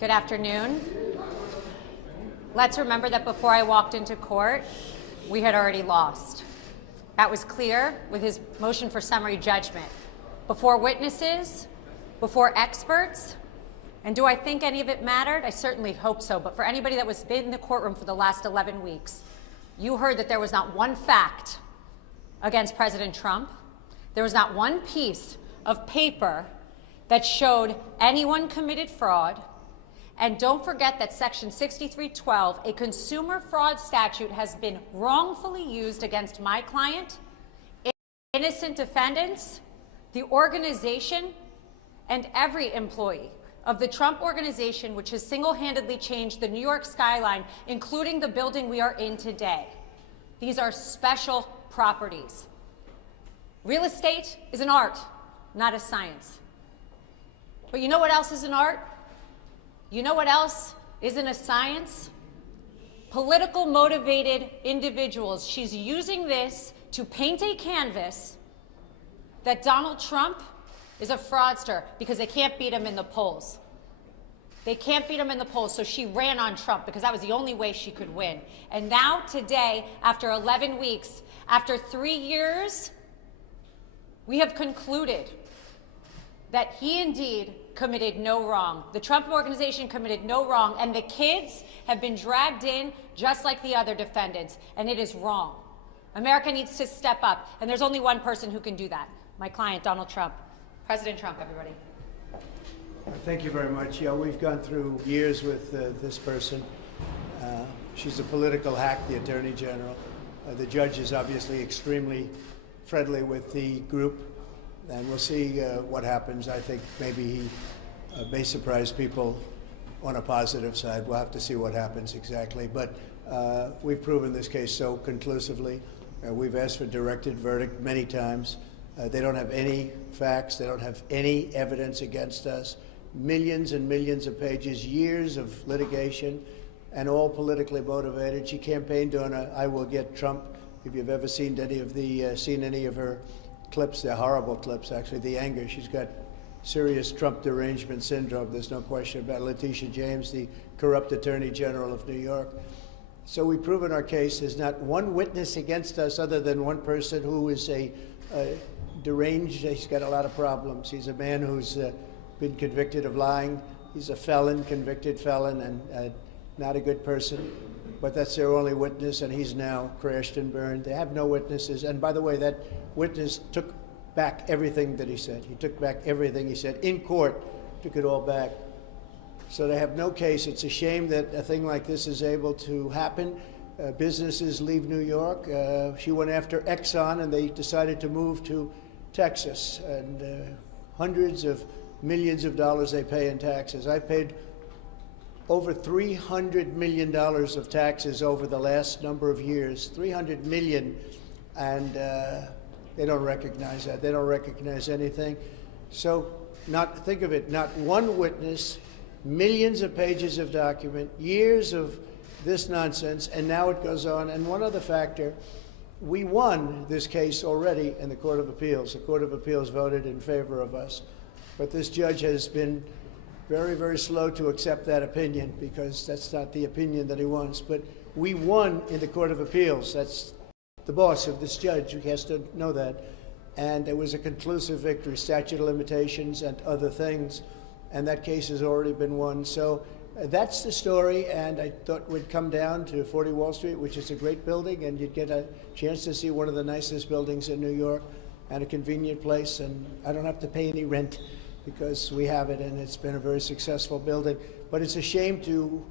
Good afternoon. Let's remember that before I walked into court, we had already lost. That was clear with his motion for summary judgment. Before witnesses, before experts, and do I think any of it mattered? I certainly hope so, but for anybody that was in the courtroom for the last 11 weeks, you heard that there was not one fact against President Trump. There was not one piece of paper that showed anyone committed fraud. And don't forget that Section 6312, a consumer fraud statute, has been wrongfully used against my client, innocent defendants, the organization, and every employee of the Trump organization, which has single-handedly changed the New York skyline, including the building we are in today. These are special properties. Real estate is an art, not a science. But you know what else is an art? You know what else isn't a science? Political motivated individuals. She's using this to paint a canvas that Donald Trump is a fraudster because they can't beat him in the polls. They can't beat him in the polls, so she ran on Trump because that was the only way she could win. And now today, after 11 weeks, after 3 years, we have concluded that he indeed committed no wrong. The Trump organization committed no wrong, and the kids have been dragged in just like the other defendants, and it is wrong. America needs to step up, and there's only one person who can do that. My client, Donald Trump. President Trump, everybody. Thank you very much. Yeah, we've gone through years with this person. She's a political hack, the Attorney General. The judge is obviously extremely friendly with the group. And we'll see what happens. I think maybe he may surprise people on a positive side. We'll have to see what happens exactly. But we've proven this case so conclusively. We've asked for directed verdict many times. They don't have any facts. They don't have any evidence against us. Millions and millions of pages, years of litigation, and all politically motivated. She campaigned on a "I will get Trump." If you've ever seen any of her clips, they're horrible clips, actually. The anger, she's got serious Trump derangement syndrome. There's no question about it. Letitia James, the corrupt Attorney General of New York. So we've proven our case. There's not one witness against us other than one person who is a deranged. He's got a lot of problems. He's a man who's been convicted of lying. He's a felon, convicted felon, and not a good person. But that's their only witness, and he's now crashed and burned. They have no witnesses. And by the way, that witness took back everything that he said. He took back everything he said in court, took it all back. So they have no case. It's a shame that a thing like this is able to happen. Businesses leave New York. She went after Exxon, and they decided to move to Texas. And hundreds of millions of dollars they pay in taxes. I paid over $300 million of taxes over the last number of years, $300 million, and they don't recognize that. They don't recognize anything. So think of it, not one witness, millions of pages of document, years of this nonsense, and now it goes on. And one other factor, we won this case already in the Court of Appeals. The Court of Appeals voted in favor of us. But this judge has been very, very slow to accept that opinion because that's not the opinion that he wants. But we won in the Court of Appeals. That's the boss of this judge. He has to know that. And it was a conclusive victory, statute of limitations and other things. And that case has already been won. So that's the story. And I thought we'd come down to 40 Wall Street, which is a great building, and you'd get a chance to see one of the nicest buildings in New York and a convenient place. And I don't have to pay any rent, because we have it, and it's been a very successful building. But it's a shame to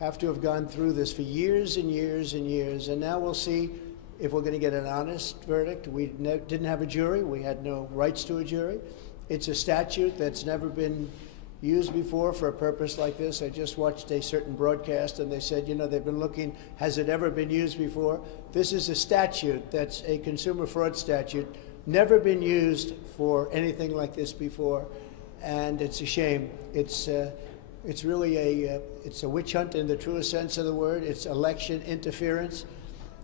have gone through this for years and years and years. And now we'll see if we're going to get an honest verdict. We didn't have a jury. We had no rights to a jury. It's a statute that's never been used before for a purpose like this. I just watched a certain broadcast, and they said, you know, they've been looking, has it ever been used before? This is a statute that's a consumer fraud statute, never been used for anything like this before, and it's a shame. It's really it's a witch hunt in the truest sense of the word. It's election interference,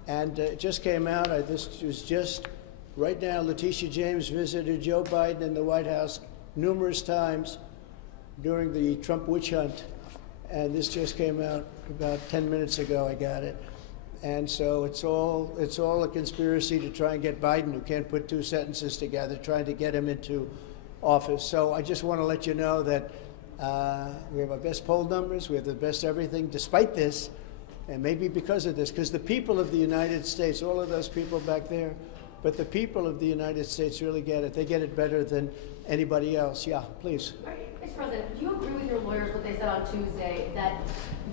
and it just came out. This was just right now. Letitia James visited Joe Biden in the White House numerous times during the Trump witch hunt, and this just came out about 10 minutes ago. I got it. And so it's all a conspiracy to try and get Biden, who can't put two sentences together, trying to get him into office. So I just want to let you know that we have our best poll numbers, we have the best everything, despite this, and maybe because of this, because the people of the United States, all of those people back there, but the people of the United States really get it. They get it better than anybody else. Yeah, please. Mr. President, do you agree with your lawyers what they said on Tuesday, that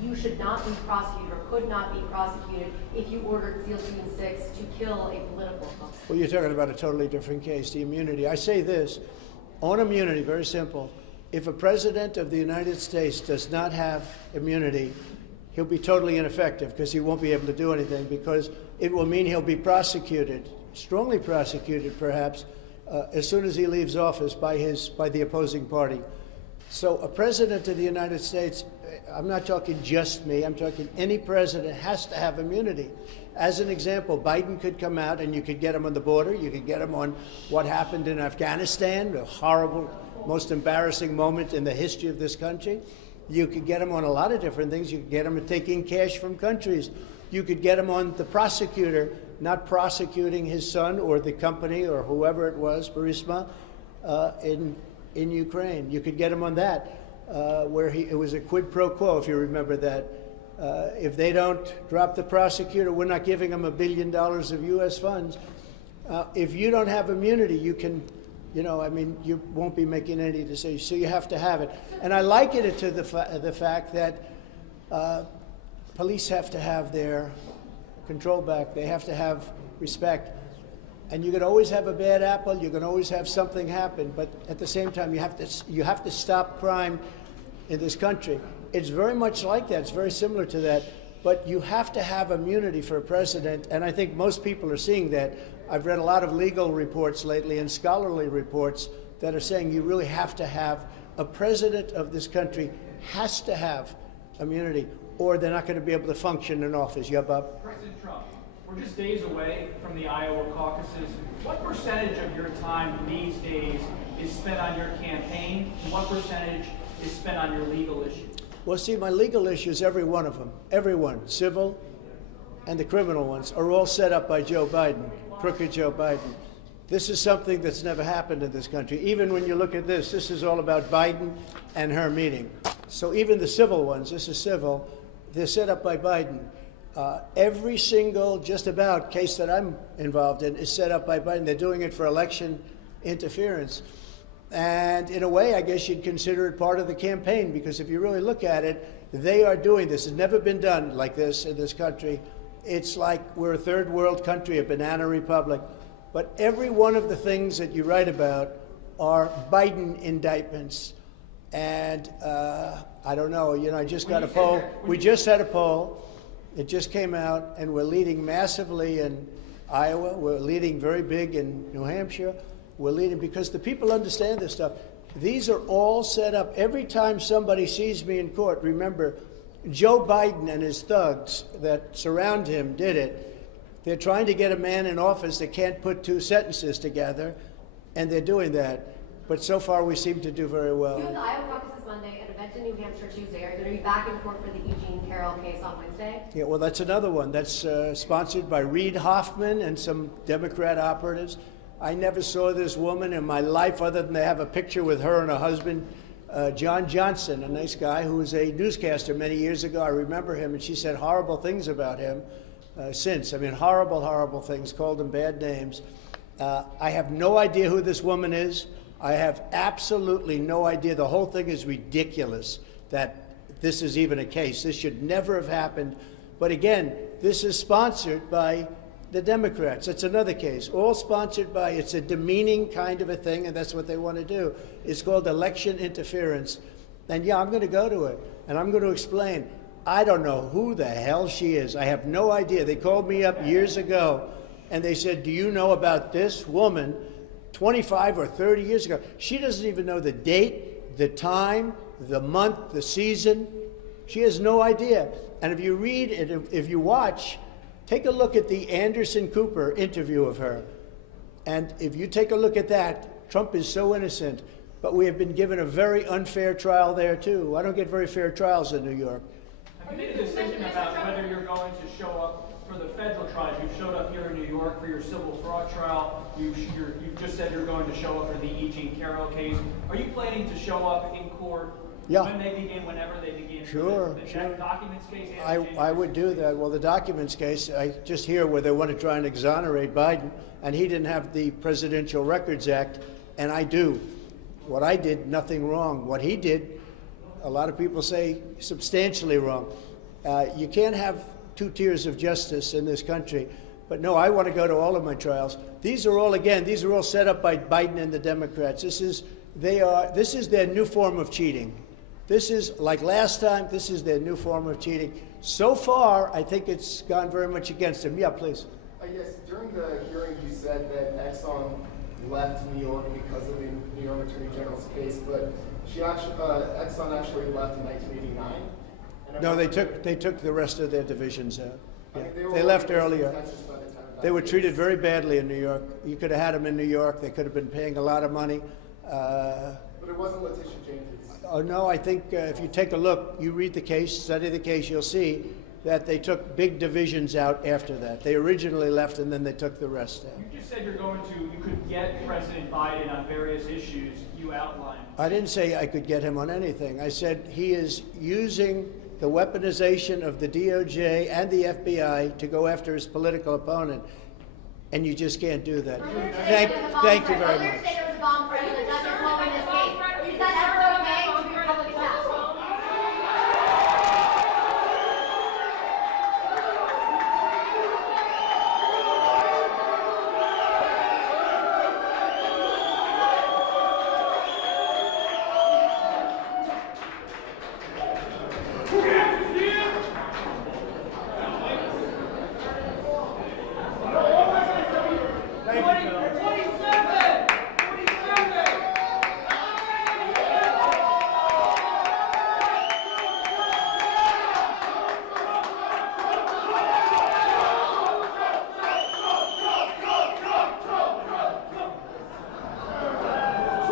you should not be prosecuted or could not be prosecuted if you ordered SEAL Team 6 to kill a political opponent? Well, you're talking about a totally different case, the immunity. I say this, on immunity, very simple. If a president of the United States does not have immunity, he'll be totally ineffective because he won't be able to do anything, because it will mean he'll be prosecuted, strongly prosecuted perhaps, as soon as he leaves office by the opposing party. So a president of the United States, I'm not talking just me, I'm talking any president has to have immunity. As an example, Biden could come out and you could get him on the border, you could get him on what happened in Afghanistan, a horrible, most embarrassing moment in the history of this country. You could get him on a lot of different things. You could get him at taking cash from countries. You could get him on the prosecutor not prosecuting his son or the company or whoever it was, Burisma, in Ukraine. You could get him on that, where it was a quid pro quo, if you remember that. If they don't drop the prosecutor, we're not giving them $1 billion of U.S. funds. If you don't have immunity, you can, you won't be making any decisions. So you have to have it. And I liken it to the fact that police have to have their control back. They have to have respect. And you can always have a bad apple. You can always have something happen. But at the same time, you have to stop crime in this country. It's very much like that. It's very similar to that. But you have to have immunity for a president. And I think most people are seeing that. I've read a lot of legal reports lately and scholarly reports that are saying you really have to have a president of this country has to have immunity, or they're not going to be able to function in office. Yeah, Bob? President Trump, we're just days away from the Iowa caucuses. What percentage of your time these days is spent on your campaign, and what percentage is spent on your legal issues? Well, see, my legal issues, every one of them, everyone, civil and the criminal ones, are all set up by Joe Biden, crooked Joe Biden. This is something that's never happened in this country. Even when you look at this is all about Biden and her meeting. So even the civil ones, this is civil, they're set up by Biden. Every single, just about, case that I'm involved in is set up by Biden. They're doing it for election interference. And in a way, I guess you'd consider it part of the campaign, because if you really look at it, they are doing this. It's never been done like this in this country. It's like we're a third world country, a banana republic. But every one of the things that you write about are Biden indictments. And I don't know, I just got a poll. We just had a poll. It just came out, and we're leading massively in Iowa. We're leading very big in New Hampshire. We're leading because the people understand this stuff. These are all set up. Every time somebody sees me in court, remember, Joe Biden and his thugs that surround him did it. They're trying to get a man in office that can't put two sentences together, and they're doing that. But so far, we seem to do very well. You have the Iowa caucus Monday, an event in New Hampshire Tuesday. Are you going to be back in court for the Eugene Carroll case on Wednesday? Yeah, well, that's another one. That's sponsored by Reid Hoffman and some Democrat operatives. I never saw this woman in my life other than to have a picture with her and her husband, John Johnson, a nice guy who was a newscaster many years ago. I remember him, and she said horrible things about him since. I mean, horrible, horrible things, called him bad names. I have no idea who this woman is. I have absolutely no idea. The whole thing is ridiculous that this is even a case. This should never have happened. But again, this is sponsored by the Democrats. It's another case, all sponsored by, it's a demeaning kind of a thing, and that's what they want to do. It's called election interference. And yeah, I'm going to go to it, and I'm going to explain. I don't know who the hell she is. I have no idea. They called me up years ago, and they said, do you know about this woman 25 or 30 years ago? She doesn't even know the date, the time, the month, the season. She has no idea. And if you read it, if you watch, take a look at the Anderson Cooper interview of her. And if you take a look at that, Trump is so innocent. but we have been given a very unfair trial there, too. I don't get very fair trials in New York. Have you made a decision about whether you're going to show up for the federal trials? You showed up here in New York for your civil fraud trial. You just said you're going to show up for the E. Jean Carroll case. Are you planning to show up in court Yeah. when they begin, whenever they begin? Sure, the sure. documents case? And the I would do that. Well, the documents case, I just hear where they want to try and exonerate Biden, and he didn't have the Presidential Records Act, and I do. What I did, nothing wrong. What he did, a lot of people say substantially wrong. You can't have two tiers of justice in this country. But no, I want to go to all of my trials. These are all set up by Biden and the Democrats. This is their new form of cheating. This is, like last time, this is their new form of cheating. So far, I think it's gone very much against them. Yeah, please. Yes, during the hearing you said that Exxon left New York because of the New York Attorney General's case, but Exxon actually left in 1989. No, they took the rest of their divisions out. Yeah. I mean, They left earlier. in Texas by the time of that They were case. treated very badly in New York. You could have had them in New York. They could have been paying a lot of money. But it wasn't Letitia James's. Oh, no, I think if you take a look, you read the case, study the case, you'll see that they took big divisions out after that. They originally left and then they took the rest out. You just said you could get President Biden on various issues you outlined. I didn't say I could get him on anything. I said he is using the weaponization of the DOJ and the FBI to go after his political opponent, and you just can't do that. Thank you very much. Earlier today there was a bomb threat on the Dutchess